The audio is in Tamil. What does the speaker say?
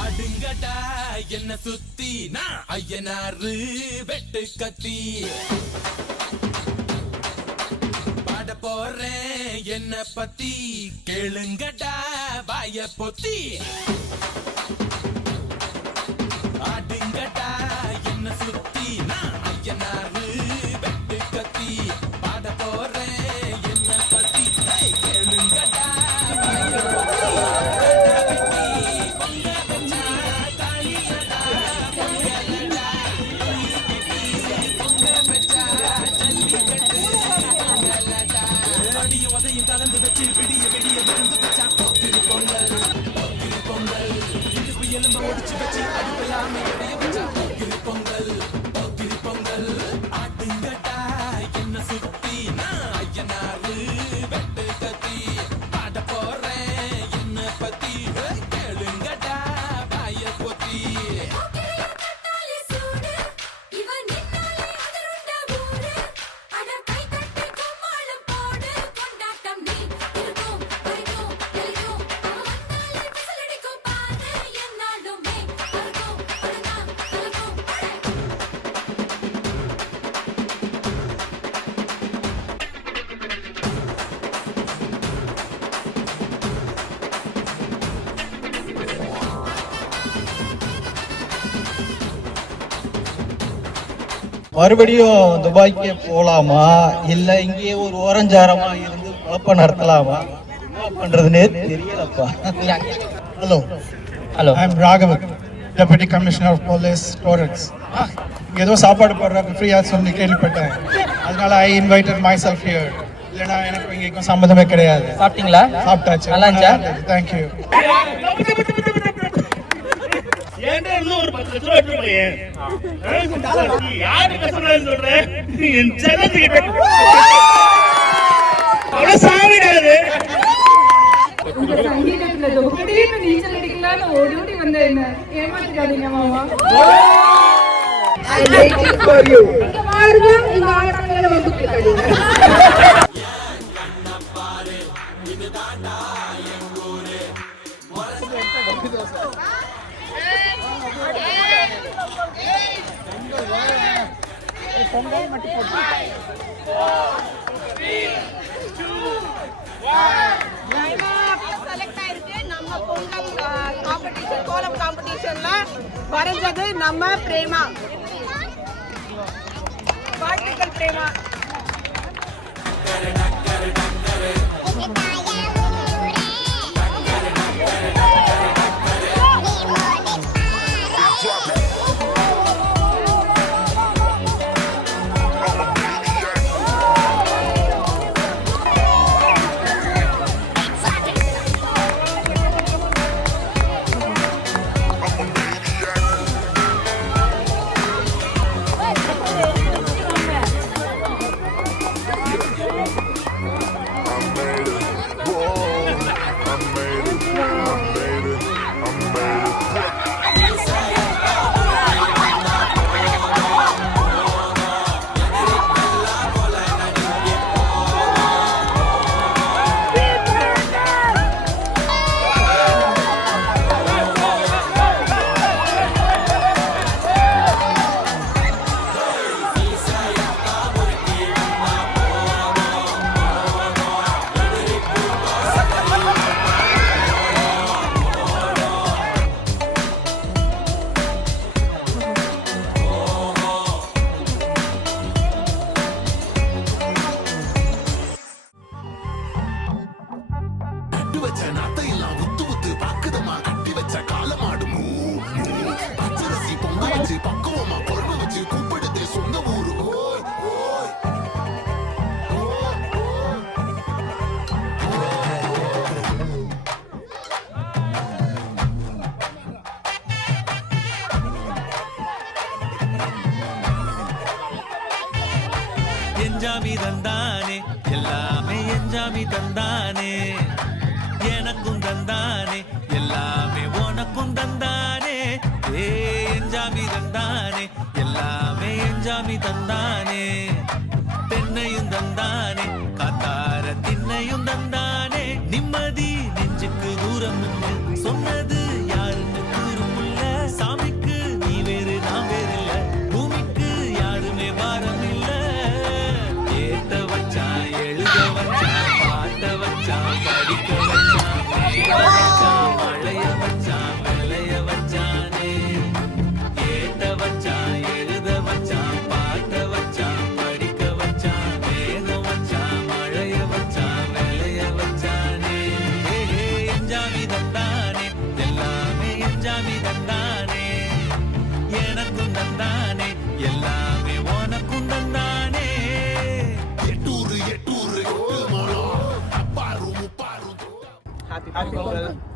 ஆடுங்கடா என்ன சுத்தி நான் ஐயனாரு வெட்டு கத்தி பாட போறேன் என்ன பத்தி கேளுங்கடா வாய பொத்தி ஆடுங்கடா என்ன சுத்தி நான் ஐயனாரு வெட்டு கத்தி பாட போறேன் என்ன பத்தி கேளுங்கடா வாய பொத்தி கலந்து வச்சு விடிய விடிய விழுந்து வச்சா போக்கிரி பொங்கல் இடுப்பு எலும்ப ஒடிச்சு வச்சு அடுப்பலாம எடைய வச்சா போக்கிரி பொங்கல் ஆட்டுங்கட்டா என்ன சுத்தி நான் ஐயனாரு வெட்டு கத்தி பாட போறேன் என்ன பத்தி கேளுங்கடா வாய பொத்தி மறுபடியும் துபாய்க்கே போலாமா இல்ல இங்கேயே ஒரு ஓரஞ்சாரமா இருந்து குழப்பம் நடத்தலாமா என்ன பண்றதுன்னே தெரியலப்பா. Hello I am Raghavan, deputy commissioner of police Torrance. ஏதோ சாப்பாடு போடுறாங்க ஃப்ரீயா சொல்லி கேள்விப்பட்டேன், அதனால I invited myself here. இல்லைன்னா எனக்கு இங்க சம்மந்தமே கிடையாது. சாப்பிட்டீங்களா? சாப்பிட்டாச்சு. நல்லா இருந்துச்சா? தேங்க்யூ. ஒரு 10 லட்சம் எடுத்துட்டு யாருக்கு சொல்றேன் என் செல்லத்துக்கிட்ட சாமிடாது. சங்கீதத்துல திடீர்னு நீச்சல் அடிக்கலான்னு ஓடி ஓடி வந்த என்ன ஏமாத்திடாதீங்க மாமா. கோலம் காம்படிஷன்ல வரைஞ்சது நம்ம பிரேமா. வாழ்த்துக்கள் பிரேமா. தந்தானே எல்லாமே என்ஜாமி தந்தானே எனக்கும் தந்தானே எல்லாமே உனக்கும் தந்தானே ஏ என்ஜாமி தந்தானே எல்லாமே என்ஜாமி தந்தானே தென்னையும் தந்தானே காத்தார திண்ணையும் தந்தானே நிம்மதி நெஞ்சுக்கு தூரம் சொன்னது யாருன்னு கூறுமுல்ல சாமிக்கு நீ வேறு நான் வேறு இல்ல பூமிக்கு யாருமே பாரம் இல்ல ஏத்த வச்சான் எழுத வச்சான் பாட்ட வச்சான் படிக்க வச்சான் மேய வச்சான் மழைய வச்சான் விளைய வச்சானே ஏத்த வச்சான் எழுத வச்சான் பாட்ட வச்சான் படிக்க வச்சான் மேகம் வச்சான் மழைய வச்சான் விளைய வச்சானே என்ஜாமி தந்தானே எல்லாமே என்ஜாமி தந்தானே எனக்கும் தந்தானே எல்லாமே உனக்கும் தந்தானே Happy Pongal.